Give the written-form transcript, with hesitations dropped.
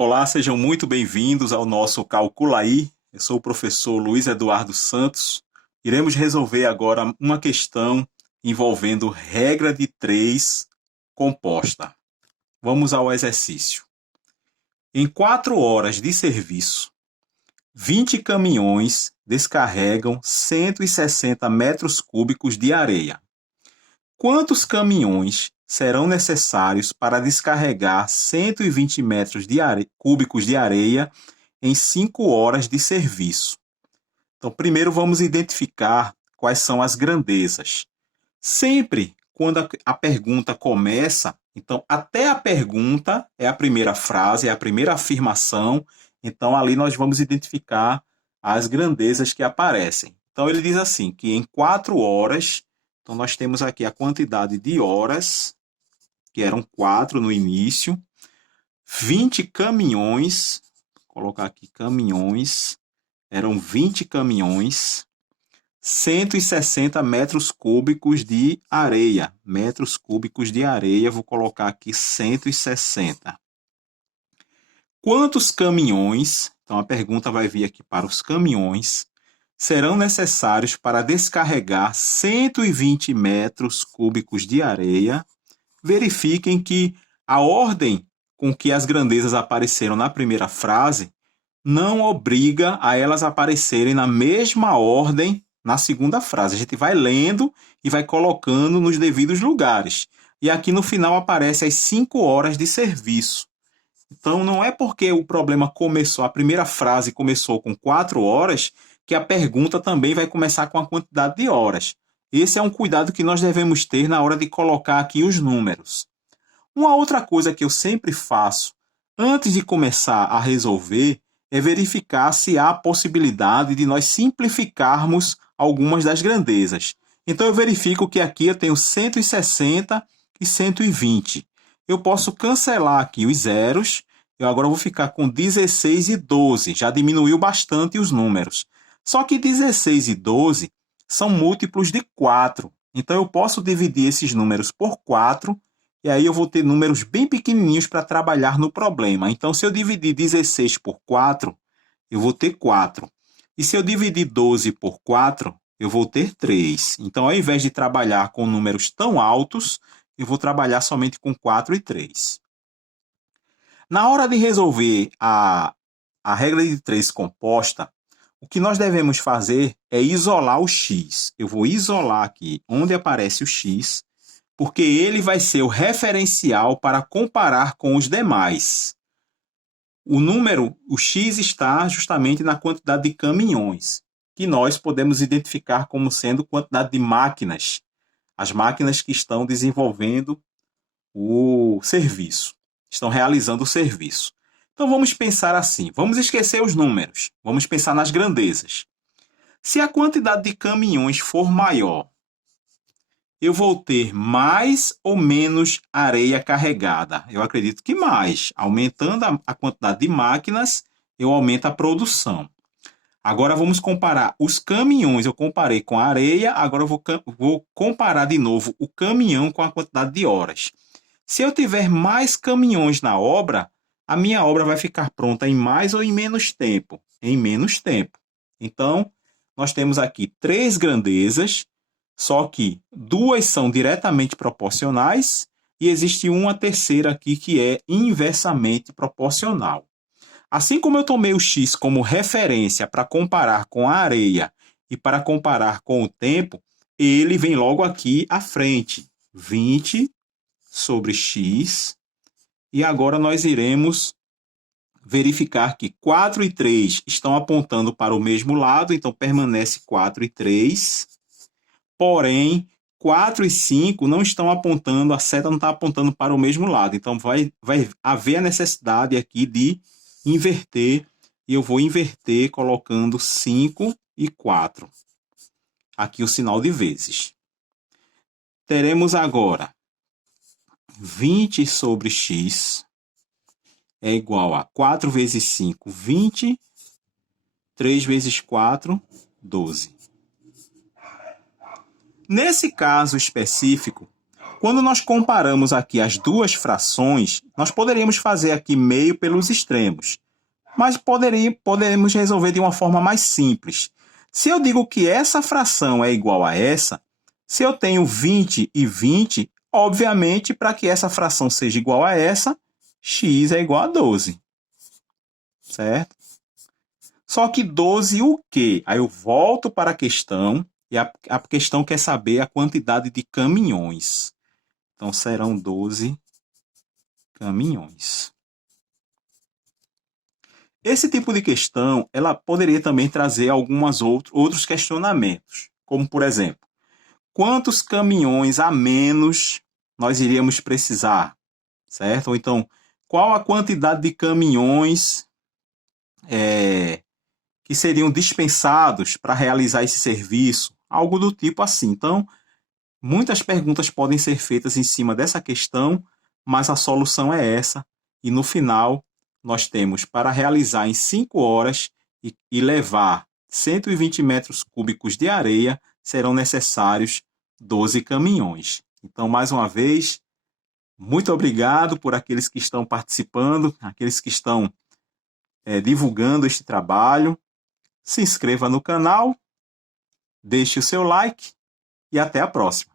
Olá, sejam muito bem-vindos ao nosso Calcula Aí. Eu sou o professor Luiz Eduardo Santos. Iremos resolver agora uma questão envolvendo regra de 3 composta. Vamos ao exercício. Em 4 horas de serviço, 20 caminhões descarregam 160 metros cúbicos de areia. Quantos caminhões serão necessários para descarregar 120 metros cúbicos de areia em 5 horas de serviço? Então, primeiro vamos identificar quais são as grandezas. Sempre quando a pergunta começa, então até a pergunta é a primeira frase, é a primeira afirmação, então ali nós vamos identificar as grandezas que aparecem. Então ele diz assim, que em 4 horas, então nós temos aqui a quantidade de horas, que eram 4 no início, 20 caminhões, vou colocar aqui caminhões, eram 20 caminhões, 160 metros cúbicos de areia. Metros cúbicos de areia, vou colocar aqui 160. Quantos caminhões, então a pergunta vai vir aqui para os caminhões, serão necessários para descarregar 120 metros cúbicos de areia? Verifiquem que a ordem com que as grandezas apareceram na primeira frase não obriga a elas aparecerem na mesma ordem na segunda frase. A gente vai lendo e vai colocando nos devidos lugares. E aqui no final aparece as 5 horas de serviço. Então não é porque o problema começou, a primeira frase começou com 4 horas, que a pergunta também vai começar com a quantidade de horas. Esse é um cuidado que nós devemos ter na hora de colocar aqui os números. Uma outra coisa que eu sempre faço antes de começar a resolver é verificar se há a possibilidade de nós simplificarmos algumas das grandezas. Então eu verifico que aqui eu tenho 160 e 120. Eu posso cancelar aqui os zeros. Eu agora vou ficar com 16 e 12. Já diminuiu bastante os números. Só que 16 e 12 são múltiplos de 4. Então eu posso dividir esses números por 4 e aí eu vou ter números bem pequenininhos para trabalhar no problema. Então se eu dividir 16 por 4, eu vou ter 4. E se eu dividir 12 por 4, eu vou ter 3. Então ao invés de trabalhar com números tão altos, eu vou trabalhar somente com 4 e 3. Na hora de resolver a regra de 3 composta, o que nós devemos fazer é isolar o x. Eu vou isolar aqui onde aparece o x, porque ele vai ser o referencial para comparar com os demais. O x está justamente na quantidade de caminhões, que nós podemos identificar como sendo quantidade de máquinas, as máquinas que estão desenvolvendo o serviço, estão realizando o serviço. Então vamos pensar assim, vamos esquecer os números, vamos pensar nas grandezas. Se a quantidade de caminhões for maior, eu vou ter mais ou menos areia carregada? Eu acredito que mais. Aumentando a quantidade de máquinas, eu aumento a produção. Agora vamos comparar os caminhões. Eu comparei com a areia, agora eu vou comparar de novo o caminhão com a quantidade de horas. Se eu tiver mais caminhões na obra, a minha obra vai ficar pronta em mais ou em menos tempo? Em menos tempo. Então, nós temos aqui 3 grandezas, só que 2 são diretamente proporcionais e existe uma terceira aqui que é inversamente proporcional. Assim como eu tomei o x como referência para comparar com a areia e para comparar com o tempo, ele vem logo aqui à frente. 20 sobre x. E agora nós iremos verificar que 4 e 3 estão apontando para o mesmo lado, então permanece 4 e 3. Porém, 4 e 5 não estão apontando, a seta não está apontando para o mesmo lado. Então, vai haver a necessidade aqui de inverter. E eu vou inverter colocando 5 e 4. Aqui o sinal de vezes. Teremos agora 20 sobre x é igual a 4 vezes 5, 20. 3 vezes 4, 12. Nesse caso específico, Quando nós comparamos aqui as duas frações, nós poderíamos fazer aqui meio pelos extremos, mas podemos resolver de uma forma mais simples. Se eu digo que essa fração é igual a essa, se eu tenho 20 e 20, obviamente, para que essa fração seja igual a essa, x é igual a 12. Certo? Só que 12 o quê? Aí eu volto para a questão, e a questão quer saber a quantidade de caminhões. Então, serão 12 caminhões. Esse tipo de questão, ela poderia também trazer alguns outros questionamentos, como, por exemplo, quantos caminhões a menos nós iríamos precisar, certo? Ou então, qual a quantidade de caminhões que seriam dispensados para realizar esse serviço? Algo do tipo assim. Então, muitas perguntas podem ser feitas em cima dessa questão, mas a solução é essa. E no final, nós temos para realizar em 5 horas e levar 120 metros cúbicos de areia, serão necessários 12 caminhões. Então, mais uma vez, muito obrigado por aqueles que estão participando, aqueles que estão divulgando este trabalho. Se inscreva no canal, deixe o seu like e até a próxima.